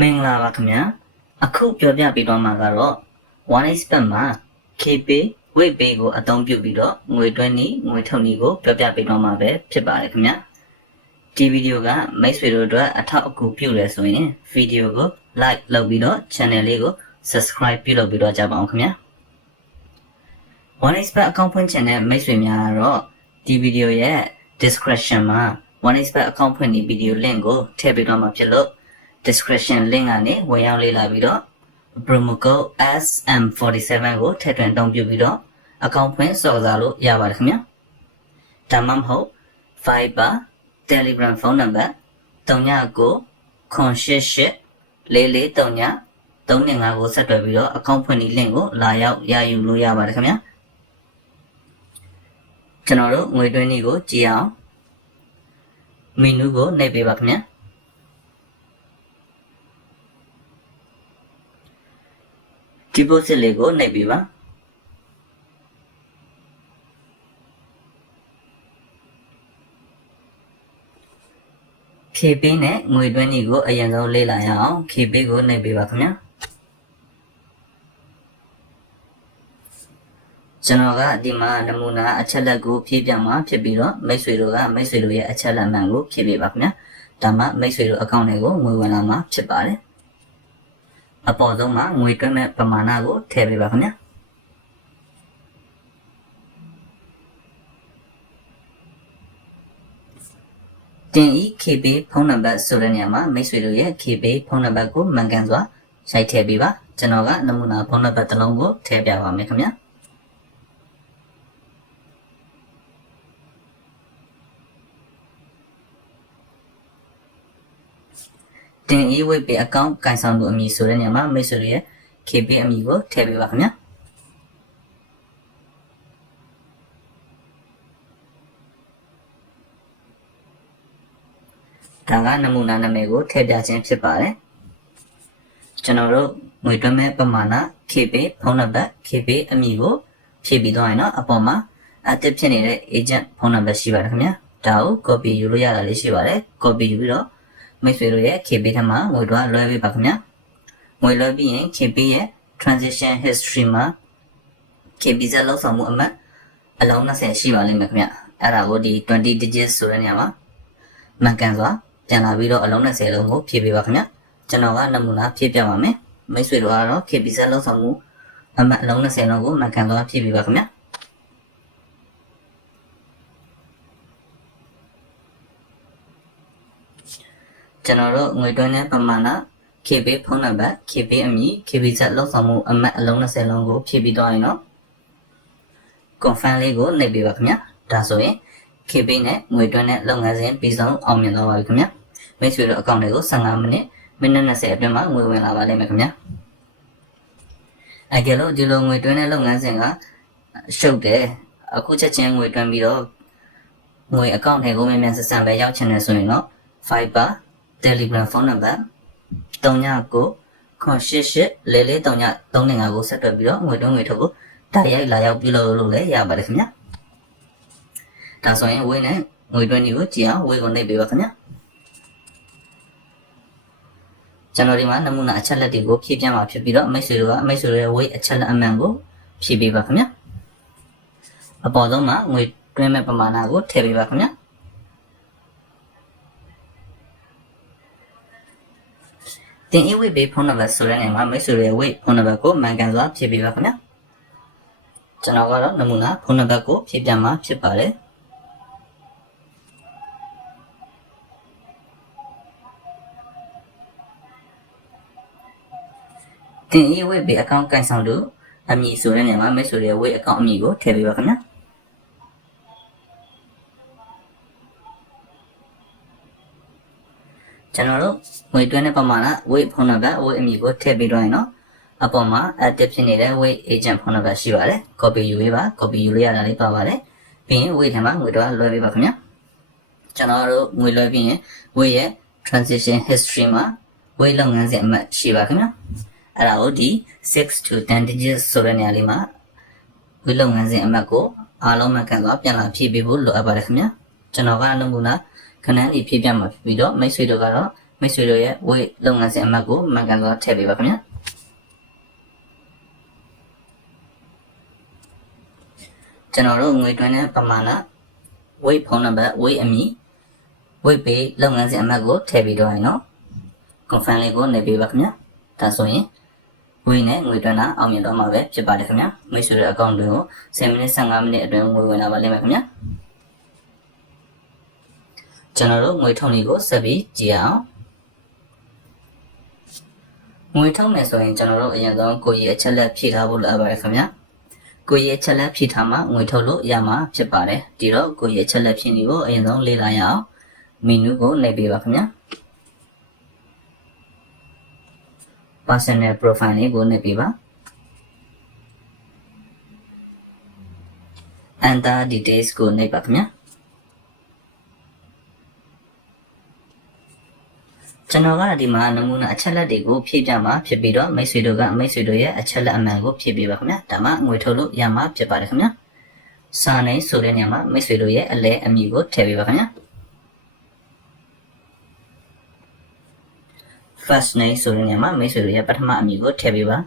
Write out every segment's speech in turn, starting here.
မင်္ဂလာပါခင်ဗျာအခုပြောပြပေးသွားမှာကတော့ OneXBet မှာ KPay WebPay ကိုအသုံးပြုပြီးတော့ငွေသွင်းနည်းငွေထုတ်နည်းကိုပြောပြပေးသွားမှာပဲဖြစ်ပါတယ်ခင်ဗျာဒီဗီဒီယိုကမိတ်ဆွေတို့အတွက်အထောက်အကူပြုရဆိုရင်ဗီဒီယိုကို like လုပ်ပြီးတော့ channel လေးကို subscribe ပြုလုပ်ပြီးတော့ကြပါအောင်ခင်ဗျာ OneXBet အကောင့်ဖွင့်ချင်တဲ့မိတ်ဆွေများကတော့ဒီဗီဒီယိုရဲ့ description မှာ OneXBet အကောင့်ဖွင့်နည်းဗီဒီယို link ကိုထည့်ပေးသွားမှာဖြစ်လို့ description link ကနေဝင်ရောက်လေ့လာပြီးတော့ promo code SM47 ကိုထည့်သွင်းအသုံးပြုပြီးတော့အကောင့်ဖွင့်စော်စားလို့ရပါတယ်ခင်ဗျာဒါမှမဟုတ် Viber Telegram ဖုန်းနံပါတ်39988443 325ကိုဆက်သွယ်ပြီးတော့အကောင့်ဖွင့်နည်း link ကိုလာရောက်ရယူလို့ရပါတယ်ခင်ဗျာကျွန်တော်တို့ငွေသွင်းနည်းကိုကြည့်အောင်မီနူးကိုနှိပ်ပေးပါခင်ဗျာdeposit လေးကိုနှိပ်ပေးပါKPay နဲ့ငွေသွင်းနည်းကိုအရင်ဆုံးလေ့လာရအောင် KPay ကိုနှိပ်ပေးပါခင်ဗျာကျွန်တော်ကဒီမှာနမူနာအချက်လက်ကိုဖြည့်ပြမှာဖြစ်ပြီးတော့မိတ်ဆွေတို့ကမိတ်ဆွေတို့ရဲ့အချက်လက်မှန်ကိုဖြည့်ပေးပါခင်ဗျာဒါမှမိတ်ဆွေတို့အကောင့်တွေကိုငွေဝင်လာမှာဖြစ်ပါတယ်အပေါ်ဆုံးမှာငွေသွင်းမဲ့ပမာဏကိုထည့်ပေးပါခင်ဗျာတင်ဤ KPay ဖုန်းနံပါတ်ဆိုတဲ့နေရာမှာမိတ်ဆွေတို့ရဲ့ KPay ဖုန်းနံပါတ်ကိုမှန်ကန်စွာရိုက်ထည့်ပေးပါကျွန်တော်ကနမူနာဖုန်းနံပါတ်တစ်လုံးကိုထည့်ပြပါမယ်ခင်ဗျာတင်ဤ WebPay အကောင့်ကန်ဆောင်သူအမည်ဆိုတဲ့နေရာမှာမိတ်ဆွေတို့ရဲ့ KPay အမည်ကိုထည့်ပေးပါခင်ဗျာဒါကနမူနာနာမည်ကိုထည့်ပြခြင်းဖြစ်ပါတယ်ကျွန်တော်တို့ငွေသွင်းမဲ့ပမာဏ KPay ဖုန်းနံပါတ် KPay အမည်ကိုဖြည့်ပြီးတော့ရင်တော့အပေါ်မှာ active ဖြစ်နေတဲ့ agent ဖုန်းနံပါတ်ရှိပါတယ်ခင်ဗျာဒါကို copy ယူလို့ရတာလေးရှိပါတယ် copy ယူပြီးတော့မိတ်ဆွေတို့ရဲ့ KPay ထဲမှာငွေတော့လွှဲပေးပါခင်ဗျာငွေလွှဲပြီးရင် KPay ရဲ့ transaction history မှာ KPay ဇာတ်လောက်ဆောင်မှုအမှတ်အလုံး20ရှိပါလိမ့်မယ်ခင်ဗျာအဲ့ဒါကိုဒီ20 digits ဆိုတဲ့နေရာမှာမှန်ကန်စွာပြန်လာပြီးတော့အလုံး20လုံးကိုဖြည့်ပေးပါခင်ဗျာကျွန်တော်ကနမူနာဖြည့်ပြပါမယ်မိတ်ဆွေတို့ကတော့ KPay ဇာတ်လောက်ဆောင်မှုအမှတ်အလုံး20လုံးကိုမှန်ကန်စွာဖြည့်ပေးပါခင်ဗျာကျွန်တော်တို့ငွေသွင်းတဲ့ပမာဏ KPay ဖုန်းနံပါတ် KPay အမည် KPay ဇာတ်လောက်ဆောင်မှုအမှတ်အလုံး20လုံးကိုဖြည့်ပြီးတော့ရင်တော့ confirm လေးကိုနှိပ်ပေးပါခင်ဗျာဒါဆိုရင် KPay နဲ့ငွေသွင်းတဲ့လုပ်ငန်းစဉ်ပြီးဆုံးအောင်မြင်သွားပါပြီခင်ဗျာမိတ်ဆွေတို့အကောင့်တွေကို15မိနစ်20အတွင်းမှာငွေဝင်လာပါလိမ့်မယ်ခင်ဗျာအကယ်လို့ဒီလိုငွေသွင်းတဲ့လုပ်ငန်းစဉ်ကရှုပ်တယ်အခုချက်ချင်းငွေသွင်းပြီးတော့ငွေအကောင့်တွေကိုမြန်မြန်ဆက်ဆံပဲရောက်ချင်တယ်ဆိုရင်တော့ Viber Telegram ဖုန်းနံပါတ်3998844325ကိုဆက်သွယ်ပြီးတော့ငွေသွင်းငွေထုတ်ကိုတိုက်ရိုက်လာရောက်ပြုလုပ်လို့လည်းရပါတယ်ခင်ဗျာဒါဆိုရင်ဝေးနဲ့ငွေသွင်းနည်းကိုကြည့်အောင်ဝေးကိုနှိပ်ပေးပါခင်ဗျာကျွန်တော်ဒီမှာနမူနာအချက်လက်တွေကိုဖြည့်ပြမှာဖြစ်ပြီးတော့မိတ်ဆွေတို့ကမိတ်ဆွေတို့ရဲ့ဝေးအချက်လက်အမှန်ကိုဖြည့်ပေးပါခင်ဗျာအပေါ်ဆုံးမှာငွေသွင်းမဲ့ပမာဏကိုထည့်ပေးပါခင်ဗျာတင်ဤ WebPay ဖုန်းနံပါတ်ဆိုတဲ့နေရာမှာမိတ်ဆွေတို့ရဲ့ WebPay ဖုန်းနံပါတ်ကိုမှန်ကန်စွာဖြည့်ပေးပါခင်ဗျာကျွန်တော်ကတော့နမူနာဖုန်းနံပါတ်ကိုဖြည့်ပြမှာဖြစ်ပါတယ်တင်ဤ WebPay အကောင့်ကန်ဆောင်သူအမည်ဆိုတဲ့နေရာမှာမိတ်ဆွေတို့ရဲ့ WebPay အကောင့်အမည်ကိုထည့်ပေးပါခင်ဗျာကျွန်တော်တို့ငွေသွင်းတဲ့ပမာဏ WebPay ဖုန်းနံပါတ် WebPay အမည်ကိုထည့်ပေးတော့ရင်တော့အပေါ်မှာ active ဖြစ်နေတဲ့ WebPay agent ဖုန်းနံပါတ်ရှိပါတယ် copy ယူပေးပါ copy ယူလို့ရတာလေးပါပါတယ်ပြီးရင် WebPay ထဲမှာငွေတော့လွှဲပေးပါခင်ဗျာကျွန်တော်တို့ငွေလွှဲပြီးရင် WebPay ရဲ့ transaction history မှာ WebPay လုပ်ငန်းစဉ်အမှတ်ရှိပါခင်ဗျာအဲ့ဒါကိုဒီ6 to 10 digits ဆိုတဲ့နေရာလေးမှာ WebPay လုပ်ငန်းစဉ်အမှတ်ကိုအားလုံးမှန်ကန်စွာပြန်လာဖြည့်ပေးဖို့လိုအပ်ပါတယ်ခင်ဗျာကျွန်တော်ကနမူနာခဏလေးဖြည့်ပြမှာဖြစ်ပြီးတော့မိတ်ဆွေတို့ကတော့ မိတ်ဆွေတို့ရဲ့ဝေးလုပ်ငန်းစဉ်အမှတ်ကိုမှန်ကန်စွာထည့်ပေးပါခင်ဗျာကျွန်တော်တို့ငွေသွင်းတဲ့ပမာဏဝေးဖုန်းနံပါတ်ဝေးအမည်ဝေးပေးလုပ်ငန်းစဉ်အမှတ်ကိုထည့်ပြီးတော့ရင်နော် confirm လေးကိုနေပေးပါခင်ဗျာဒါဆိုရင်ဝေးနဲ့ငွေသွင်းတာအောင်မြင်တော့မှာပဲဖြစ်ပါတယ်ခင်ဗျာမိတ်ဆွေတို့အကောင့်တွေကို10မိနစ်15မိနစ်အတွင်းငွေဝင်လာပါလိမ့်မယ်ခင်ဗျာကျွန်တော်တို့ငွေထုတ်နည်းကိုဆက်ပြီးကြည့်အောင်ငွေထုတ်မယ်ဆိုရင်ကျွန်တော်တို့အရင်ဆုံးကိုကြီးအချက်လက်ဖြည့်ထားဖို့လိုအပ်ပါတယ်ခင်ဗျာကိုကြီးအချက်လက်ဖြည့်ထားမှငွေထုတ်လို့ရမှာဖြစ်ပါတယ်ဒီတော့ကိုကြီးအချက်လက်ဖြည့်နည်းကိုအရင်ဆုံးလေ့လာရအောင်မီနူးကိုနှိပ်ပေးပါခင်ဗျာ personal profile လေးကိုနှိပ်ပေးပါ enter details ကိုနှိပ်ပါခင်ဗျာကျွန်တော်ကဒီမှာနမူနာအချက်လက်တွေကိုဖြည့်ပြမှာဖြစ်ပြီးတော့မိတ်ဆွေတို့ကမိတ်ဆွေတို့ရဲ့အချက်လက်အမှန်ကိုဖြည့်ပေးပါခင်ဗျာဒါမှငွေထုတ်လို့ရမှာဖြစ်ပါတယ်ခင်ဗျာစာနေဆိုတဲ့နေရာမှာမိတ်ဆွေတို့ရဲ့အလဲအမည်ကိုထည့်ပေးပါခင်ဗျာ first name ဆိုတဲ့နေရာမှာမိတ်ဆွေတို့ရဲ့ပထမအမည်ကိုထည့်ပေးပါ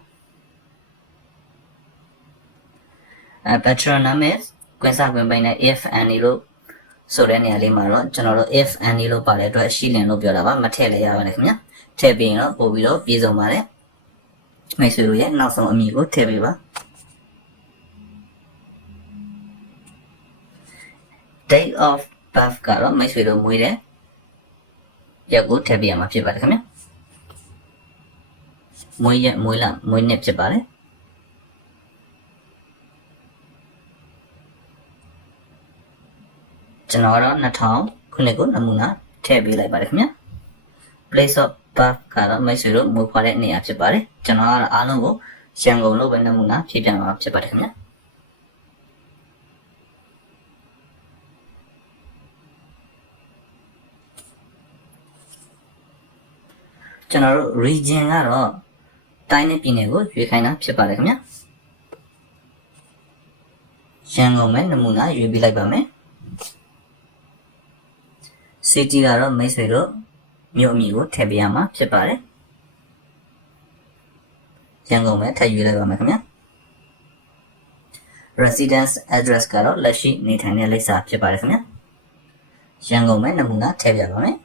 patronymic ကွင်းစားကွင်းပိုင်းနဲ့ if and လို့ဆိုတဲ့နေရာလေးမှာတော့ကျွန်တော်တို့ if and လို့ပါတဲ့အတွက်ရှိလင်လို့ပြောတာပါမထည့်လည်းရပါတယ်ခင်ဗျာထည့်ပြီးရင်တော့ပို့ပြီးတော့ပြေဆုံးပါတယ်မိတ်ဆွေတို့ရဲ့နောက်ဆုံးအမည်ကိုထည့်ပေးပါ date of birth ကတော့မိတ်ဆွေတို့မွေးတဲ့ရက်ကိုထည့်ပေးရမှာဖြစ်ပါတယ်ခင်ဗျာမွေးရက်မွေးလမွေးနှစ်ဖြစ်ပါတယ်ကျွန်တော်ကတော့2000ခုနှစ်ကိုနမူနာထည့်ပေးလိုက်ပါတယ်ခင်ဗျာ place of birth ကတော့မိတ်ဆွေတို့မွေးဖွားတဲ့နေရာဖြစ်ပါတယ်ကျွန်တော်ကတော့အားလုံးကိုရန်ကုန်လို့ပဲနမူနာဖြည့်ပြမှာဖြစ်ပါတယ်ခင်ဗျာကျွန်တော်တို့ region ကတော့တိုင်းနဲ့ပြည်နယ်ကိုရွေးခိုင်းတာဖြစ်ပါတယ်ခင်ဗျာရန်ကုန်မှာနမူနာရွေးပေးလိုက်ပါမယ်city ကတော့မိတ်ဆွေတို့မြို့အမည်ကိုထည့်ပေးရမှာဖြစ်ပါတယ်ရန်ကုန်မှာထည့်ရွေးလိုက်ပါမယ်ခင်ဗျာ residence address ကတော့လက်ရှိနေထိုင်တဲ့လိပ်စာဖြစ်ပါတယ်ခင်ဗျာရန်ကုန်မှာနမူနာထည့်ပြပါမယ်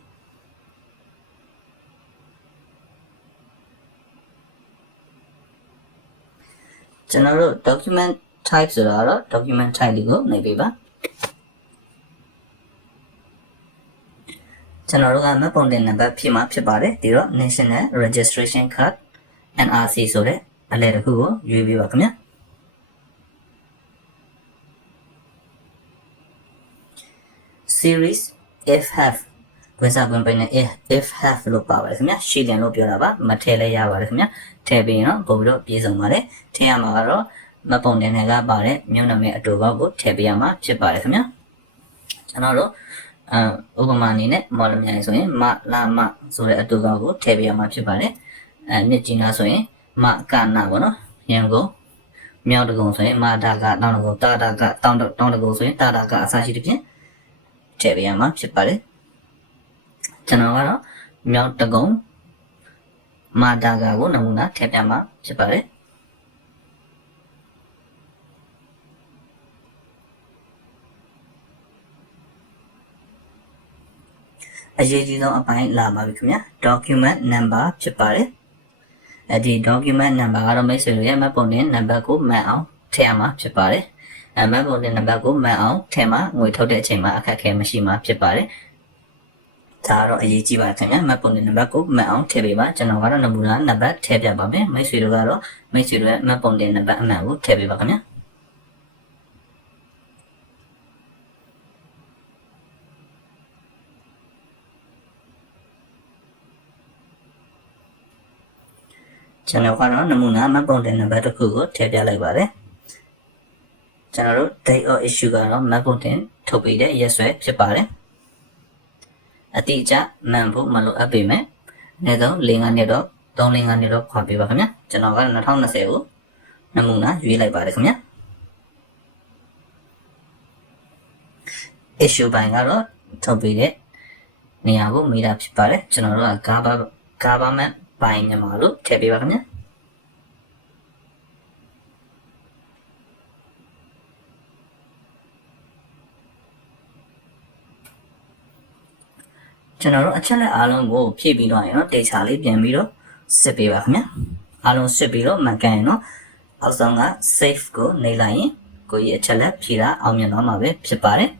ကျွန်တော်တို့ document type ဆိုတာတော့ document type လေးကိုနှိပ်ပေးပါကျွန်တော်တို့ကမှတ်ပုံတင်နံပါတ်ဖြစ်မှာဖြစ်ပါတယ်ဒီတော့ National Registration Card NRC ဆိုတဲ့အလဲတစ်ခုကိုရွေးပေးပါခင်ဗျာ Series FF ကွင်းစားကွင်းပိုင်းနဲ့ FF လို့ပါပါတယ်ခင်ဗျာရှင်းတယ်လို့ပြောတာပါမထည့်လဲရပါတယ်ခင်ဗျာထည့်ပြီးရင်တော့ပို့ပြီးတော့ပြေဆုံးပါတယ်ထည့်ရမှာကတော့မှတ်ပုံတင်တွေကပါတဲ့မြို့နာမည်အတူကောက်ကိုထည့်ပေးရမှာဖြစ်ပါတယ်ခင်ဗျာကျွန်တော်တို့ဥပမာအနေနဲ့မော်လမြိုင်ဆိုရင်မလာမဆိုတဲ့အတူကောက်ကိုထည့်ပေးရမှာဖြစ်ပါတယ်မြစ်ကြီးနားဆိုရင်မကနာပေါ့နော်ရန်ကုန်မြောက်တကုံဆိုရင်မာတာကတောင်းတကုံတာတာကတောင်းတကုံဆိုရင်တာတာကအစရှိတဲ့ဖြင့်ထည့်ပေးရမှာဖြစ်ပါတယ်ကျွန်တော်ကတော့မြောက်တကုံမာတာကကိုနမူနာထည့်ပြမှာဖြစ်ပါတယ်အရေးကြီးဆုံးအပိုင်းလာပါပြီခင်ဗျာ document number ဖြစ်ပါတယ်ဒီ document number ကတော့မိတ်ဆွေတို့ရဲ့မှတ်ပုံတင်နံပါတ်ကိုမှန်အောင်ထည့်ရမှာဖြစ်ပါတယ်မှတ်ပုံတင်နံပါတ်ကိုမှန်အောင်ထည့်မှာငွေထုတ်တဲ့အချိန်မှာအခက်အခဲမရှိမှာဖြစ်ပါတယ်ဒါတော့အရေးကြီးပါတယ်ခင်ဗျာမှတ်ပုံတင်နံပါတ်ကိုမှန်အောင်ထည့်ပေးပါကျွန်တော်ကတော့နမူနာနံပါတ်ထည့်ပြပါမယ်မိတ်ဆွေတို့ကတော့မိတ်ဆွေတို့ရဲ့မှတ်ပုံတင်နံပါတ်အမှန်ကိုထည့်ပေးပါခင်ဗျာကျွန်တော်ကတော့နမူနာမှတ်ပုံတင်နံပါတ်တစ်ခုကိုထည့်ပြလိုက်ပါတယ်ကျွန်တော်တို့ date of issue ကတော့မှတ်ပုံတင်ထုတ်ပေးတဲ့ရက်စွဲဖြစ်ပါတယ်အတိအကျမှန်ဖို့မလိုအပ်ပေမဲ့အနည်းဆုံး4-5နှစ်တော့3-5နှစ်တော့ခွာပေးပါခင်ဗျာကျွန်တော်က2020ကိုနမူနာရွေးလိုက်ပါတယ်ခင်ဗျာ issue ပိုင်းကတော့ထုတ်ပေးတဲ့ နေရာကိုမိတာဖြစ်ပါတယ်ကျွန်တော်တို့က government ဘိုင်းမြန်မာလို့ထည့်ပေးပါခင်ဗျာကျွန်တော်တို့အချက်လက်အားလုံးကိုဖြည့်ပြီးတော့ရင်တော့ data လေးပြန်ပြီးတော့စစ်ပေးပါခင်ဗျာအားလုံးစစ်ပြီးတော့မှန်ကန်ရင်တော့အောက်ဆုံးက save ကိုနှိပ်လိုက်ရင်ကိုကြီးအချက်လက်ဖြည့်တာအောင်မြင်တော့မှာပဲဖြစ်ပါတယ်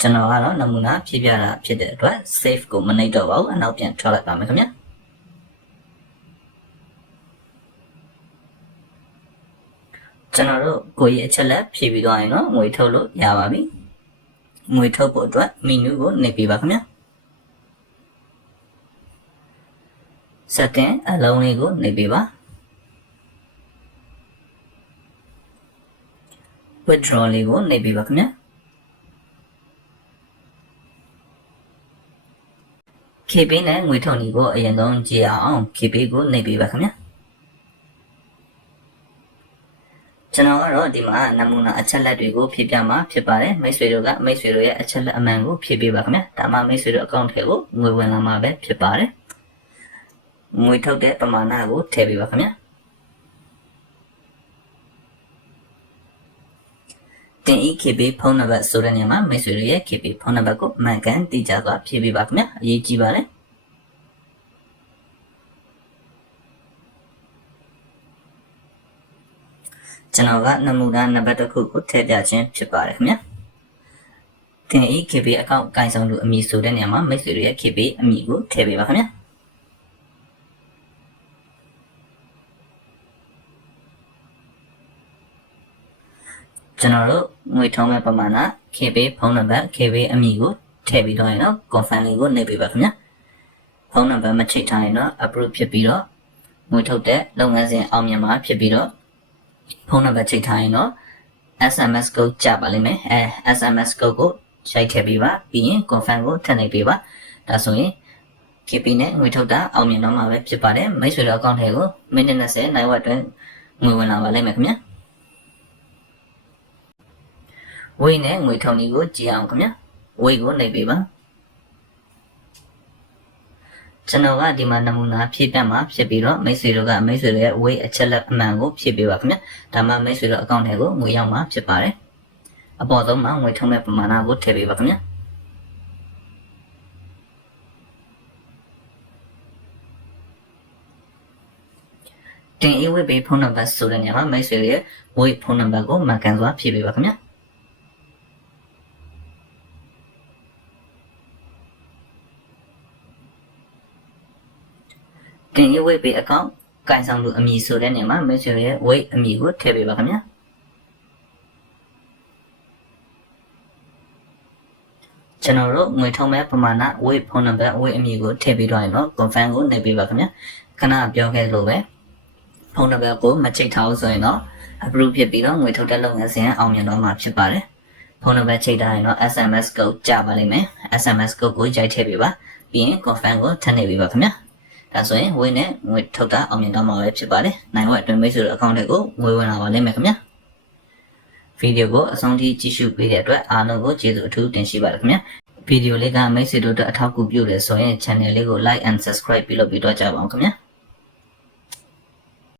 ကျွန်တော်ကတော့နမူနာဖြည့်ပြတာဖြစ်တဲ့အတွက် save ကိုမနှိပ်တော့ပါဘူးအနောက်ပြန်ထွက်လိုက်ပါမယ်ခင်ဗျာကျွန်တော်တို့ကိုကြီးအချက်လက်ဖြည့်ပြီးတော့ရင်တော့ငွေထုတ်လို့ရပါပြီငွေထုတ်ဖို့အတွက် menu ကိုနှိပ်ပေးပါခင်ဗျာsecond အလုံးလေးကိုနှိပ်ပေးပါ withdraw လေးကိုနှိပ်ပေးပါခင်ဗျာ KB နဲ့ငွေထုတ်နည်းကိုအရင်ဆုံးကြည့်အောင် KB ကိုနှိပ်ပေးပါခင်ဗျာကျွန်တော်ကတော့ဒီမှာနမူနာအချက်လက်တွေကိုဖြည့်ပြမှာဖြစ်ပါတယ်မိတ်ဆွေတို့ကမိတ်ဆွေတို့ရဲ့အချက်လက်အမှန်ကိုဖြည့်ပေးပါခင်ဗျာဒါမှမိတ်ဆွေတို့အကောင့်ထဲကိုငွေဝင်လာမှာပဲဖြစ်ပါတယ်ငွေထုတ်တဲ့ပမာဏကိုထည့်ပေးပါခင်ဗျာတင်ဤ KB ဖုန်းနံပါတ်ဆိုတဲ့နေရာမှာမိတ်ဆွေတို့ရဲ့ KB ဖုန်းနံပါတ်ကိုမှန်ကန်တိကျစွာဖြည့်ပေးပါခင်ဗျာအရေးကြီးပါတယ်ကျွန်တော်ကနမူနာနံပါတ်တစ်ခုကိုထည့်ပြခြင်းဖြစ်ပါတယ်ခင်ဗျာတင်ဤ KB အကောင့်ကိုင်ဆောင်လို့အမည်ဆိုတဲ့နေရာမှာမိတ်ဆွေတို့ရဲ့ KB အမည်ကိုထည့်ပေးပါခင်ဗျာကျွန်တော်တို့ငွေထုံးမဲ့ပမာဏ KB ဖုန်းနံပါတ် KB အမည်ကိုထည့်ပြီးတော့ရင်တော့ confirm လေးကိုနှိပ်ပေးပါခင်ဗျာဖုန်းနံပါတ်မချိတ်ထားရင်တော့ approve ဖြစ်ပြီးတော့ငွေထုတ်တဲ့လုပ်ငန်းစဉ်အောင်မြင်မှာဖြစ်ပြီးတော့ဖုန်းနံပါတ်ချိတ်ထားရင်တော့ SMS code ကြပါလိမ့်မယ်SMS code ကိုရိုက်ထည့်ပေးပါပြီးရင် confirm ကိုထည့်နှိပ်ပေးပါဒါဆိုရင် KB နဲ့ငွေထုတ်တာအောင်မြင်တော့မှာပဲဖြစ်ပါတယ်မိတ်ဆွေတို့အကောင့်ထဲကိုမိနစ်20နိုင်ဝက်အတွင်းငွေဝင်လာပါလိမ့်မယ်ခင်ဗျာဝိနဲ့ငွေထုံနည်းကိုကြည့်အောင်ခင်ဗျာဝိကိုနှိပ်ပေးပါကျွန်တော်ကဒီမှာနမူနာဖြည့်ပြမှာဖြစ်ပြီးတော့မိတ်ဆွေတို့ကမိတ်ဆွေတို့ရဲ့ဝိအချက်လက်အမှန်ကိုဖြည့်ပေးပါခင်ဗျာဒါမှမိတ်ဆွေတို့အကောင့်ထဲကိုငွေရောက်မှာဖြစ်ပါတယ်အပေါ်ဆုံးမှာငွေထုံမဲ့ပမာဏကိုထည့်ပေးပါခင်ဗျာတင်ဤဝိပေးဖုန်းနံပါတ်ဆိုတဲ့နေရာမှာမိတ်ဆွေတို့ရဲ့ဝိဖုန်းနံပါတ်ကိုမှန်ကန်စွာဖြည့်ပေးပါခင်ဗျာတင်ရဝိတ်ပေးအကောင့်ကိုင်ဆောင်လို့အမည်ဆိုတဲ့နေရာမှာမိတ်ဆွေရဲ့ဝိတ်အမည်ကိုထည့်ပေးပါခင်ဗျာကျွန်တော်တို့ငွေထုံးမဲ့ပမာဏဝိတ်ဖုန်းနံပါတ်ဝိတ်အမည်ကိုထည့်ပြီးတော့ရင်တော့ confirm ကိုနှိပ်ပေးပါခင်ဗျာခဏပြောခဲ့လို့ပဲဖုန်းနံပါတ်ကိုမချိတ်ထားဘူးဆိုရင်တော့ approve ဖြစ်ပြီးတော့ငွေထုတ်တဲ့လုပ်ငန်းစဉ်အောင်မြင်တော့မှာဖြစ်ပါတယ်ဖုန်းနံပါတ်ချိတ်ထားရင်တော့ SMS code ကြပါလိမ့်မယ် SMS code ကိုရိုက်ထည့်ပေးပါပြီးရင် confirm ကိုထည့်နှိပ်ပေးပါခင်ဗျာဒါဆိုရင်ဝင်းနဲ့ငွေထုတ်တာအောင်မြင်တော့မှာပဲဖြစ်ပါတယ်နိုင်ဝက်အတွင်းမိတ်ဆွေတို့အကောင့်တွေကိုငွေဝင်လာပါလိမ့်မယ်ခင်ဗျာဗီဒီယိုကိုအဆုံးထိကြည့်ရှုပေးတဲ့အတွက်အားလုံးကိုကျေးဇူးအထူးတင်ရှိပါတယ်ခင်ဗျာဗီဒီယိုလေးကမိတ်ဆွေတို့အတွက်အထောက်အကူပြုတယ်ဆိုရင် channel လေးကို like and subscribe ပြုလုပ်ပြီးတော့ကြပါအောင်ခင်ဗျာ